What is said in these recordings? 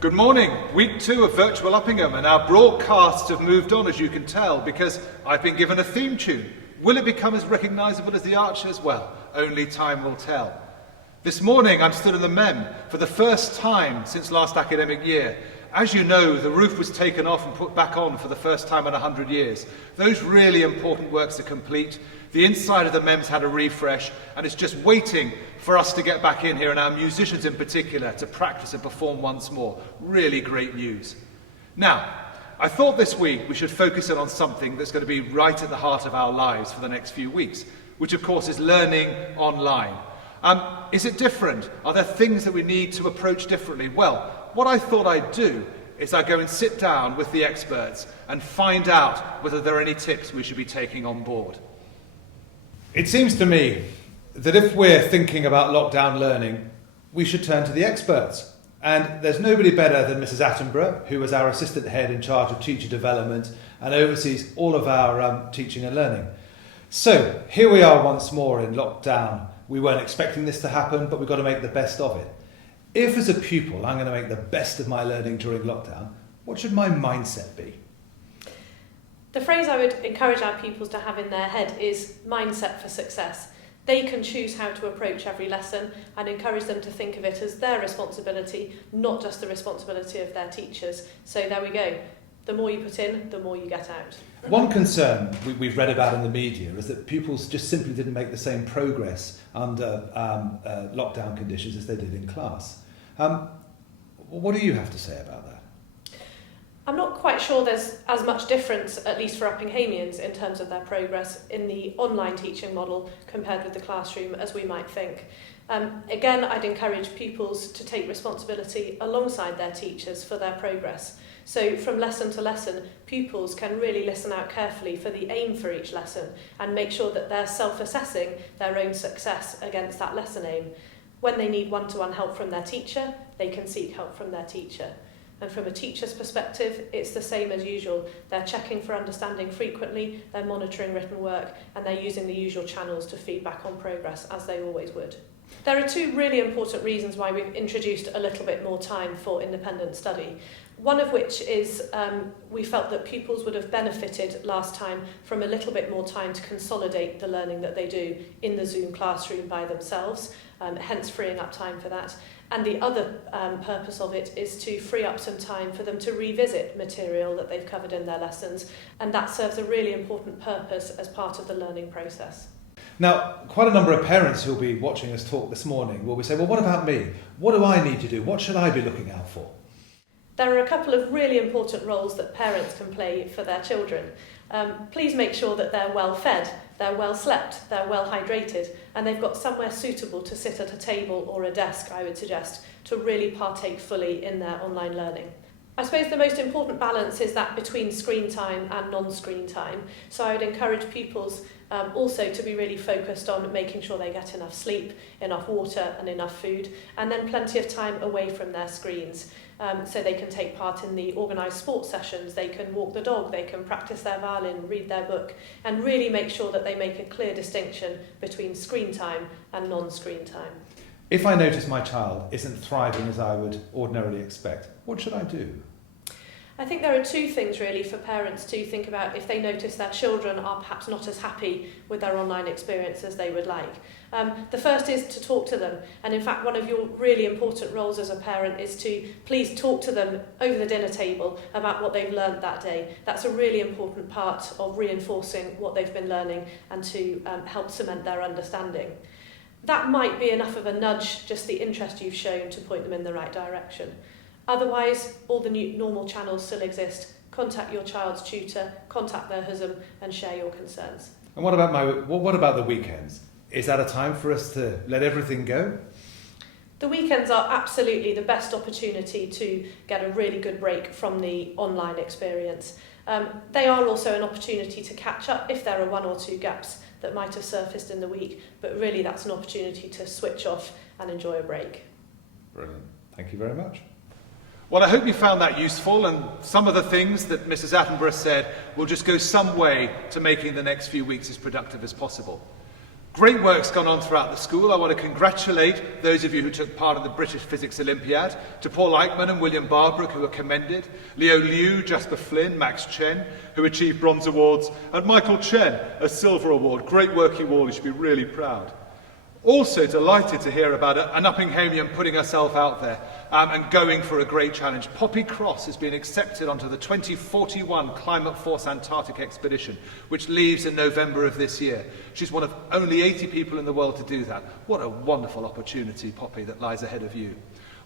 Good morning. Week 2 of Virtual Uppingham, and our broadcasts have moved on, as you can tell, because I've been given a theme tune. Will it become as recognisable as the Archers? Well, only time will tell. This morning I'm stood in the MEM for the first time since last academic year. As you know, the roof was taken off and put back on for the first time in 100 years. Those really important works are complete. The inside of the MEM's had a refresh, and it's just waiting for us to get back in here, and our musicians in particular, to practice and perform once more. Really great news. Now, I thought this week we should focus in on something that's going to be right at the heart of our lives for the next few weeks, which of course is learning online. Is it different? Are there things that we need to approach differently? Well, what I thought I'd do is I'd go and sit down with the experts and find out whether there are any tips we should be taking on board. It seems to me that if we're thinking about lockdown learning, we should turn to the experts. And there's nobody better than Mrs. Attenborough, who is our assistant head in charge of teacher development and oversees all of our teaching and learning. So here we are once more in lockdown. We weren't expecting this to happen, but we've got to make the best of it. If as a pupil I'm going to make the best of my learning during lockdown, what should my mindset be? The phrase I would encourage our pupils to have in their head is mindset for success. They can choose how to approach every lesson and encourage them to think of it as their responsibility, not just the responsibility of their teachers. So there we go. The more you put in, the more you get out. One concern we've read about in the media is that pupils just simply didn't make the same progress under lockdown conditions as they did in class. What do you have to say about that? I'm not quite sure there's as much difference, at least for Uppinghamians, in terms of their progress in the online teaching model compared with the classroom as we might think. Again, I'd encourage pupils to take responsibility alongside their teachers for their progress. So from lesson to lesson, pupils can really listen out carefully for the aim for each lesson and make sure that they're self-assessing their own success against that lesson aim. When they need one-to-one help from their teacher, they can seek help from their teacher. And from a teacher's perspective, it's the same as usual. They're checking for understanding frequently, they're monitoring written work, and they're using the usual channels to feedback on progress, as they always would. There are 2 really important reasons why we've introduced a little bit more time for independent study. One of which is we felt that pupils would have benefited last time from a little bit more time to consolidate the learning that they do in the Zoom classroom by themselves, hence freeing up time for that. And the other purpose of it is to free up some time for them to revisit material that they've covered in their lessons, and that serves a really important purpose as part of the learning process. Now, quite a number of parents who'll be watching us talk this morning will be saying, well, what about me? What do I need to do? What should I be looking out for? There are a couple of really important roles that parents can play for their children. Please make sure that they're well fed, they're well slept, they're well hydrated, and they've got somewhere suitable to sit at a table or a desk, I would suggest, to really partake fully in their online learning. I suppose the most important balance is that between screen time and non-screen time. So I would encourage pupils also to be really focused on making sure they get enough sleep, enough water and enough food, and then plenty of time away from their screens. So they can take part in the organised sports sessions, they can walk the dog, they can practice their violin, read their book, and really make sure that they make a clear distinction between screen time and non-screen time. If I notice my child isn't thriving as I would ordinarily expect, what should I do? I think there are 2 things really for parents to think about if they notice their children are perhaps not as happy with their online experience as they would like. The first is to talk to them, and in fact one of your really important roles as a parent is to please talk to them over the dinner table about what they've learned that day. That's a really important part of reinforcing what they've been learning and to help cement their understanding. That might be enough of a nudge, just the interest you've shown, to point them in the right direction. Otherwise, all the normal channels still exist. Contact your child's tutor, contact their HUSM and share your concerns. And what about the weekends? Is that a time for us to let everything go? The weekends are absolutely the best opportunity to get a really good break from the online experience. They are also an opportunity to catch up if there are 1 or 2 gaps that might have surfaced in the week, but really that's an opportunity to switch off and enjoy a break. Brilliant. Thank you very much. Well, I hope you found that useful, and some of the things that Mrs. Attenborough said will just go some way to making the next few weeks as productive as possible. Great work's gone on throughout the school. I want to congratulate those of you who took part in the British Physics Olympiad, to Paul Eichmann and William Barbrook, who were commended, Leo Liu, Jasper Flynn, Max Chen, who achieved bronze awards, and Michael Chen, a silver award. Great work, you all. You should be really proud. Also delighted to hear about an Uppinghamian putting herself out there and going for a great challenge. Poppy Cross has been accepted onto the 2041 Climate Force Antarctic expedition, which leaves in November of this year. She's one of only 80 people in the world to do that. What a wonderful opportunity, Poppy, that lies ahead of you.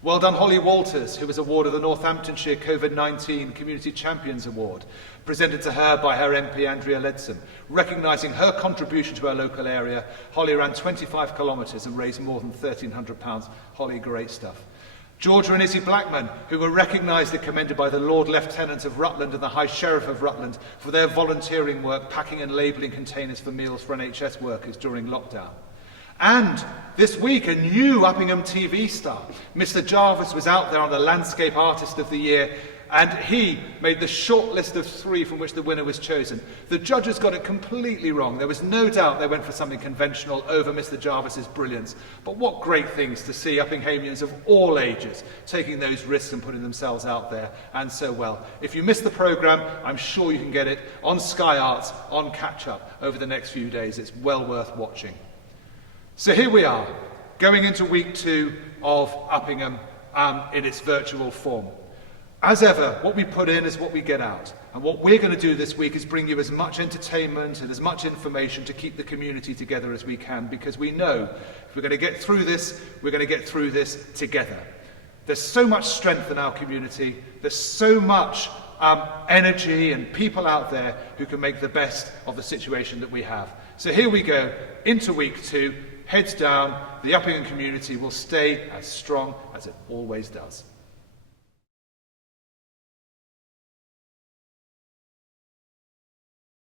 Well done, Holly Walters, who was awarded the Northamptonshire COVID-19 Community Champions Award, presented to her by her MP Andrea Ledson. Recognising her contribution to our local area, Holly ran 25 kilometres and raised more than £1,300. Holly, great stuff. Georgia and Izzy Blackman, who were recognised and commended by the Lord Lieutenant of Rutland and the High Sheriff of Rutland for their volunteering work packing and labelling containers for meals for NHS workers during lockdown. And this week, a new Uppingham TV star. Mr. Jarvis was out there on the Landscape Artist of the Year, and he made the short list of 3 from which the winner was chosen. The judges got it completely wrong. There was no doubt they went for something conventional over Mr. Jarvis's brilliance. But what great things to see Uppinghamians of all ages taking those risks and putting themselves out there, and so well. If you missed the programme, I'm sure you can get it on Sky Arts, on catch-up over the next few days. It's well worth watching. So here we are, going into week 2 of Uppingham in its virtual form. As ever, what we put in is what we get out. And what we're going to do this week is bring you as much entertainment and as much information to keep the community together as we can, because we know if we're going to get through this, we're going to get through this together. There's so much strength in our community. There's so much energy and people out there who can make the best of the situation that we have. So here we go, into week 2. Heads down, the Uppingham community will stay as strong as it always does.